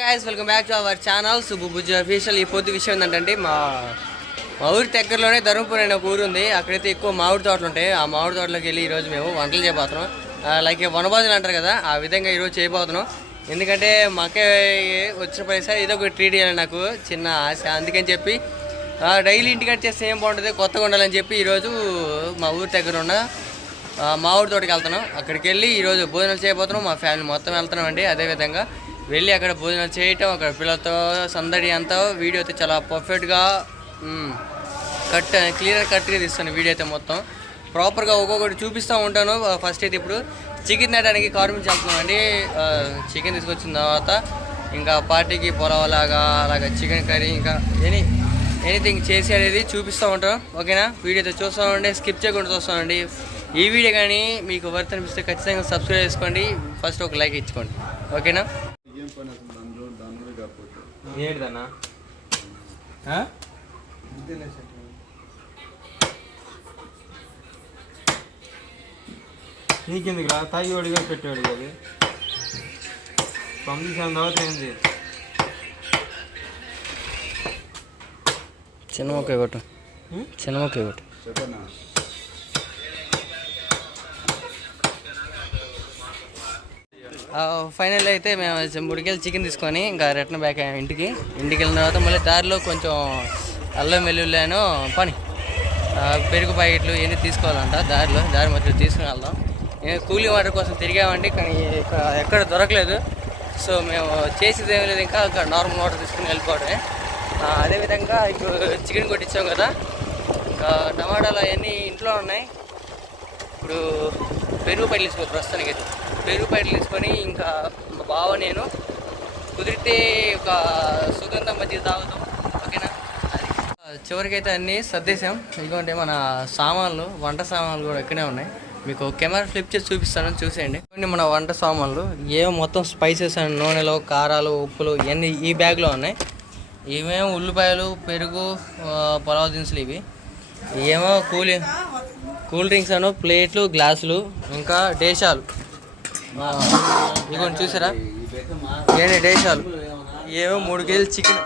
Guys welcome back to our channel Subbu official ఈ పొద్దు విషయం ఏంటంటే మా మా ఊరి దగ్గరలోనే ధర్మపురం అనే ఒక ఊరు ఉంది. అక్కడైతే ఎక్కువ మామిడి తోటలు ఉంటాయి. ఆ మామిడి తోటలోకి వెళ్ళి ఈరోజు మేము వంటలు చేయబోతున్నాం. లైక్ వనభోజనం అంటారు కదా ఆ విధంగా ఈరోజు చేయబోతున్నాం. ఎందుకంటే మాకే వచ్చిన పైసా ఏదో ఒక ట్రీట్ చేయాలి నాకు. చిన్న ఆశ. అందుకని చెప్పి డైలీ ఇంటికి చేస్తే ఏం బాగుంటుంది కొత్తగా ఉండాలని చెప్పి ఈరోజు మా ఊరి దగ్గర ఉన్న మామిడి తోటకి వెళ్తున్నాం. అక్కడికి వెళ్ళి ఈరోజు భోజనాలు చేయబోతున్నాం. మా ఫ్యామిలీ మొత్తం వెళ్తున్నాం అండి. అదేవిధంగా వెళ్ళి అక్కడ భోజనం చేయటం అక్కడ పిల్లలతో సందడి అంతా వీడియో అయితే చాలా పర్ఫెక్ట్గా కట్ క్లియర్ కట్గా తీస్తాను వీడియో అయితే మొత్తం. ప్రాపర్గా ఒక్కొక్కటి చూపిస్తూ ఉంటాను. ఫస్ట్ అయితే ఇప్పుడు చికెన్ తినడానికి కార్మిక నుంచి చికెన్ తీసుకొచ్చిన తర్వాత ఇంకా పార్టీకి పొలావ్ లాగా అలాగా చికెన్ కర్రీ ఇంకా ఎనీ ఎనీథింగ్ చేసి అనేది చూపిస్తూ ఉంటాం ఓకేనా? వీడియో అయితే చూస్తామండి స్కిప్ చేయకుండా చూస్తామండి ఈ వీడియో కానీ మీకు వర్త్ అనిపిస్తే ఖచ్చితంగా సబ్స్క్రైబ్ చేసుకోండి. ఫస్ట్ ఒక లైక్ ఇచ్చుకోండి. ఓకేనా? ఏం పని అసలు దానిలో దానిలో కాకపోతే? ఏంటిదన్నా? రా తాగివాడిగా పెట్టాడు అది పంపించాను తర్వాత ఏంది చిన్న మొక్క కొట్టు చిన్న మొక్క కొట్టు చెప్పనా? ఫైనల్ అయితే మేము ముడికెళ్ళి చికెన్ తీసుకొని ఇంకా రిటర్న్ బ్యాక్ అయ్యాం ఇంటికి. ఇంటికి వెళ్ళిన తర్వాత మళ్ళీ దారిలో కొంచెం అల్లం వెల్లుల్లాను పని. పెరుగు ప్యాకెట్లు ఇవన్నీ తీసుకోవాలంట దారిలో. దారి మధ్యలో తీసుకుని వెళ్దాం. నేను కూలింగ్ వాటర్ కోసం తిరిగామండి కానీ ఎక్కడ దొరకలేదు. సో మేము చేసేది ఏమీ లేదు ఇంకా అక్కడ నార్మల్ వాటర్ తీసుకుని వెళ్ళిపోవడమే. అదేవిధంగా ఇప్పుడు చికెన్ కొట్టించాం కదా. ఇంకా టమాటాలు అవన్నీ ఇంట్లో ఉన్నాయి. ఇప్పుడు పెరుగు ప్యాకెట్లు తీసుకో ప్రస్తుతానికి అయితే పెరుగు ప్యాకెట్లు తీసుకొని ఇంకా ఒక బావ నేను కుదిరితే ఒక సుగంధం మధ్య తాగుతాం ఓకేనా? చివరికైతే అన్నీ సర్దేశాం. ఎందుకంటే మన సామాన్లు వంట సామాన్లు కూడా ఇక్కడే ఉన్నాయి. మీకు కెమెరా ఫ్లిప్ చేసి చూపిస్తాను చూసేయండి. కొన్ని మన వంట సామాన్లు. ఏమో మొత్తం స్పైసెస్ అండ్ నూనెలు కారాలు ఉప్పులు ఇవన్నీ ఈ బ్యాగ్లో ఉన్నాయి. ఇవేమో ఉల్లిపాయలు పెరుగు పొలావ్ దినుసులు ఇవి. ఏమో కూలి కూల్ డ్రింక్స్ అను ప్లేట్లు గ్లాసులు ఇంకా డేషాలు. ఇదిగోండి చూసారా? ఏడు డేషాలు? ఏమో మూడు కేజీలు చికెన్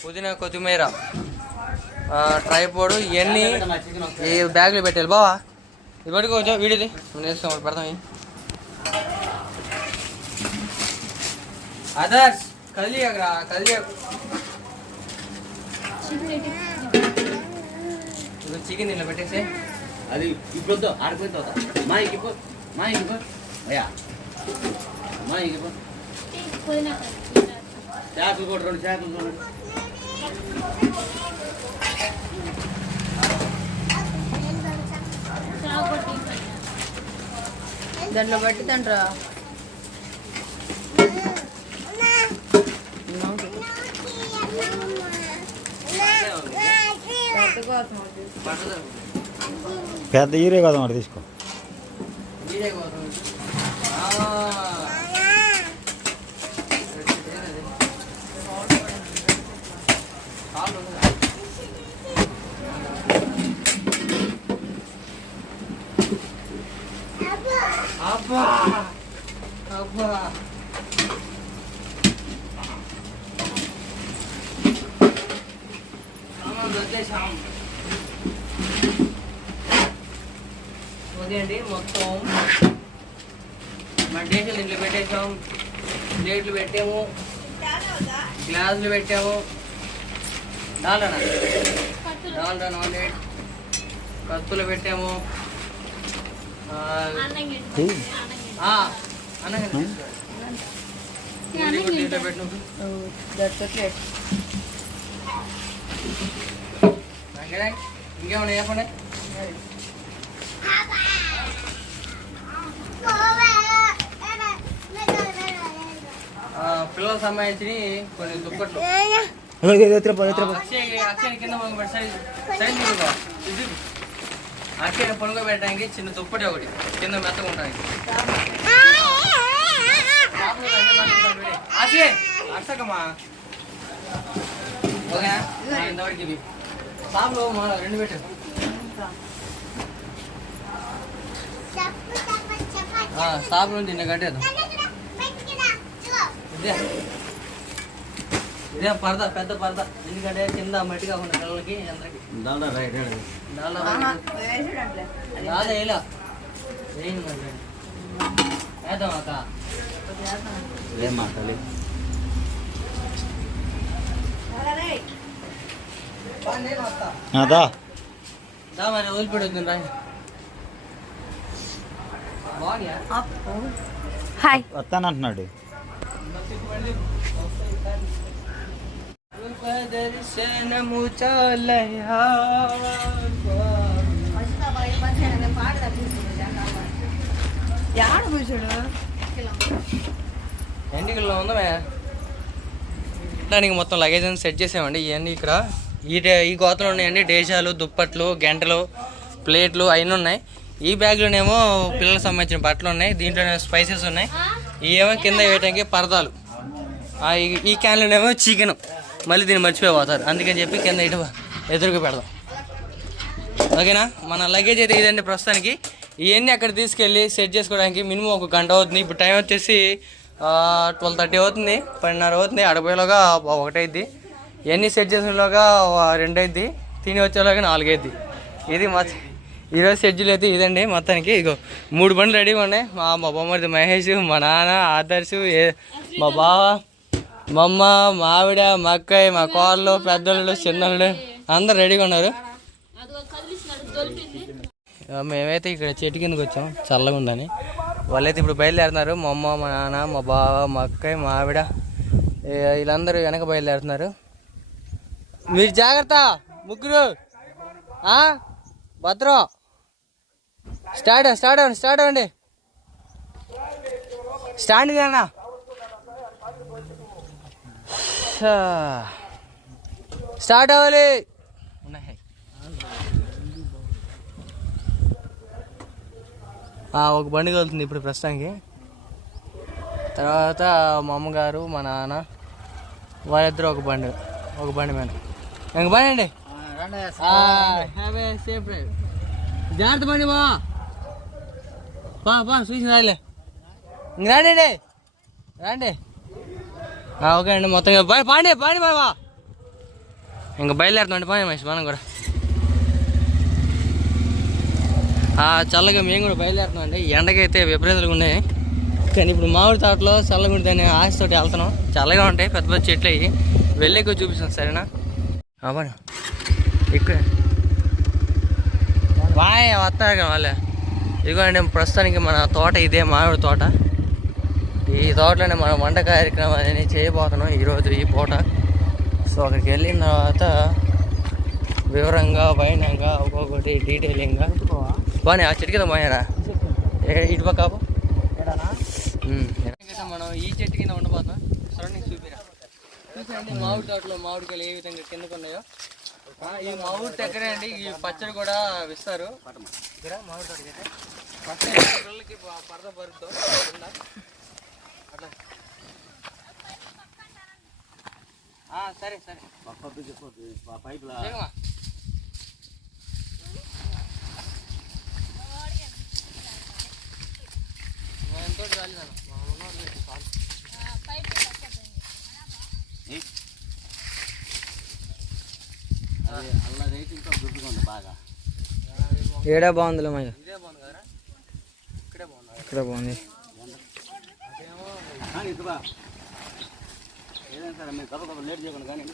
పుదీనా కొత్తిమీర ట్రైపోడు ఇవన్నీ ఈ బ్యాగ్లో పెట్టాలి బావా ఇది పట్టుకో కొంచెం వీడిది. నేస్తాం ఒకటి పెడతాం ఇవి. అదర్స్ కదిలి కలియ చికెన్ ఇలా పెట్టేసి అది ఇప్పుడు ఆడిపోయిన మా ఇంకిపో మా ఇంకిపో అయ్యా. మా ఇంకిపో చేపలు కూడా రెండు చేపలు చూడండి దాంట్లో బట్టి తండ్రా పెద్ద హీరో కదా మరి తీసుకో. వీడే కోసం అబ్బా అబ్బా సామాన్లు వదిలేసాం ఓకే అండి మొత్తం మన డేషన్లు ఇంట్లో పెట్టేసాం ప్లేట్లు పెట్టాము. గ్లాసులు పెట్టాము. డాలనా డాల్డా నాన్. వెజ్ కత్తులు పెట్టాము. పెట్టు? ఇంకేమన్నా చెప్పండి? పిల్లలకు సంబంధించి కొన్ని దుప్పట్లు. అక్షయ్ అక్షయ్ కింద పడుకోబెట్టి సైజ్ సైజ్ చూడుకో. ఇది అక్షయ్ పడుకోబెట్టడానికి చిన్న దుప్పటి ఒకటి కింద మెత్తగా ఉండడానికి అక్షయ్ అర్చకమ్మా ఓకేనా? ఆ, ఇంతవరకు ఇవి రెండు పెట్టారు నుంచి నిన్న కట్టేద్దాం. ఇదే. ఇదే పరద పెద్ద పరద. ఎందుకంటే కింద మట్టి కాకుండా పిల్లలకి అందరికి. దాదా రైట్ వేసాడంటే రాదా ఇలా వేయండి మరి వేద్దాం అక్క. ఏం మాట్లాడి అదా. దా మరి వదిలిపెడుతుంది రా బాగున్నాయా హాయ్ వస్తానంటున్నాడు దర్శనము చాలయా యాడ కూర్చోడు ఎండికల్లో ఉందా దానికి మొత్తం లగేజ్ అని సెట్ చేసామండి ఇవన్నీ ఇక్కడ. ఈ ఈ గోతలో ఉన్నాయండి డేషాలు దుప్పట్లు గంటలు ప్లేట్లు అవన్నీ ఉన్నాయి. ఈ బ్యాగ్లోనేమో పిల్లలకు సంబంధించిన బట్టలు ఉన్నాయి దీంట్లోనే స్పైసెస్ ఉన్నాయి. ఇవేమో కింద వేయటానికి పరదాలు. ఆ ఈ- ఈ క్యాన్లోనేమో చికెన్. మళ్ళీ దీన్ని మర్చిపోతారు అందుకని చెప్పి కింద ఇటు ఎదురుగా పెడదాం. ఓకేనా? మన లగేజ్ అయితే ఇదండి ప్రస్తుతానికి. ఇవన్నీ అక్కడ తీసుకెళ్ళి సెట్ చేసుకోవడానికి మినిమం ఒక గంట అవుతుంది. ఇప్పుడు టైం వచ్చేసి ట్వెల్వ్ థర్టీ అవుతుంది. పన్నెండున్నర అవుతుంది. అడపోయేలోగా ఒకటైద్ది. ఇవన్నీ సెట్ చేసినలోగా రెండు అయింది తిని వచ్చేలోగా నాలుగైద్ది. ఇది మా ఈరోజు షెడ్యూల్ అయితే ఇదండి. మొత్తానికి ఇగో మూడు బండ్లు రెడీగా ఉన్నాయి. మా మా బొమ్మది మహేష్ మా నాన్న ఆదర్శ్ ఏ- మా బావ మా అమ్మ మా ఆవిడ మా అక్కయ్య మా కోళ్ళు పెద్దోళ్ళు చిన్నోళ్ళు అందరు రెడీగా ఉన్నారు. మేమైతే ఇక్కడ చెట్టు కిందకి వచ్చాం. చల్లగా ఉందని. వాళ్ళైతే ఇప్పుడు బయలుదేరుతున్నారు. మా అమ్మ మా నాన్న మా బావ మా అక్కయ్య మా ఆవిడ వీళ్ళందరూ వెనక బయలుదేరుతున్నారు. మీరు జాగ్రత్త ముగ్గురు. భద్రం. స్టార్ట్ స్టార్ట్ అవ్వండి స్టార్ట్ అవ్వండి స్టాండ్ అన్నా. స్టార్ట్ అవ్వాలి. ఒక బండి కలుతుంది ఇప్పుడు ప్రస్తుతానికి. తర్వాత మా అమ్మగారు మా నాన్న వాళ్ళిద్దరు ఒక బండి ఒక బండి మీద. ఇంక బండి అండి జాగ్రత్త బండి బా. బా బా చూసి రాలే ఇంక రాండి ఓకే అండి మొత్తం బాయ్ పాండి పాండి బాయ్ బా ఇంక బయలుదేరుతామండి పాండి మనిషి మనం కూడా చల్లగా మేము కూడా బయలుదేరుతున్నాం అండి ఎండకైతే విపరీతాలుగా ఉన్నాయి కానీ ఇప్పుడు మామిడి తోటలో చల్లగా ఉంటుందని ఆశతోటి వెళ్తున్నాం చల్లగా ఉంటాయి పెద్ద పెద్ద చెట్లు అయ్యి వెళ్ళేకో చూపిస్తాం సరేనా అవను ఇక్కడ బాయ్ వస్తారు కదా వాళ్ళే ఇదిగోండి ప్రస్తుతానికి మన తోట ఇదే మామిడి తోట. ఈ తోటలోనే మనం వంట కార్యక్రమం అనేది చేయబోతున్నాం ఈరోజు ఈ పూట. సో అక్కడికి వెళ్ళిన తర్వాత వివరంగా వైనంగా ఒక్కొక్కటి డీటెయిలింగ్గా. బాగా ఆ చెట్టు కింద పోయారా ఇటు పక్క మనం ఈ చెట్టు కింద ఉండబోతాం సరౌండింగ్ చూపిరా. మామిడి తోటలో మామిడికాయలు ఏ విధంగా కిందకు ఉన్నాయో. ఆ, ఈ మామిడి దగ్గరే అండి. ఈ పచ్చడి కూడా ఇస్తారు ఇక్కడ మామిడి తోటకి అయితే. ఫస్ట్ పిల్లలకి ప- పరద పరుద్దాం కింద. అట్లా. ఆ, సరే సరే. మా ఎంతోటి రాలేదన్న. మా ఉన్నోళ్ళు లేదు, చాలు. అది అలా రేటు ఇంకా దుడ్డుకుంది బాగా ఏడా బాగుందిలే మయ్య ఇక్కడే బాగుంది బాగుంది లేట్ కానీ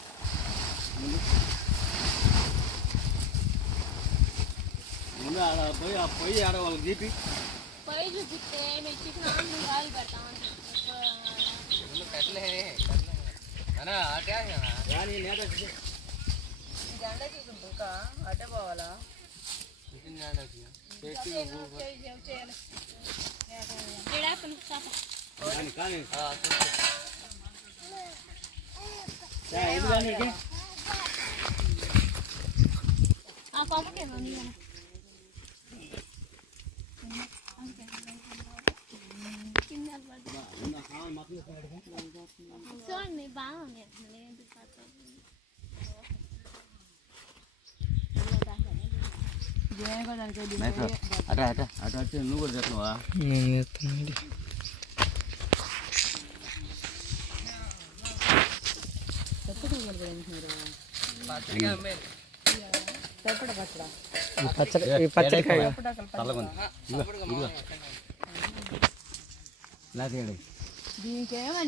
ముందు ఆడ పోయి ఆ పొయ్యి ఆడ వాళ్ళకి తీపి పై ముందు కట్టలే కానీ లేదా గంటకి ఇంకా అటే పోవాలా చికెన్ జాడకి చెట్టు కానీ కానీ ఆ, చూడు. ఇది కానీ ఇటు. ఆ పంపకేమో నీకు చూడండి బాగుంది లేదు అట అట అట వచ్చి నువ్వు కూడా చెప్తున్నావా నేను పచ్చడికాయ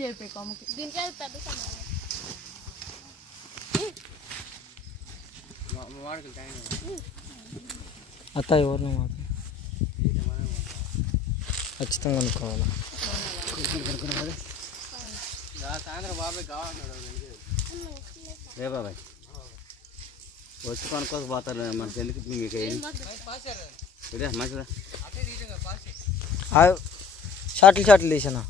చెప్పి కొమ్మకి దీనికి పెద్ద టైం అత్త ఎవరిని మాత్రం ఖచ్చితంగా అనుకోవాలి. రే బాబాయ్ వచ్చి కొనుక్కోకపోతారు మన చెల్లికి మీకు మంచిదా. షార్ట్లు షార్ట్లు తీసానా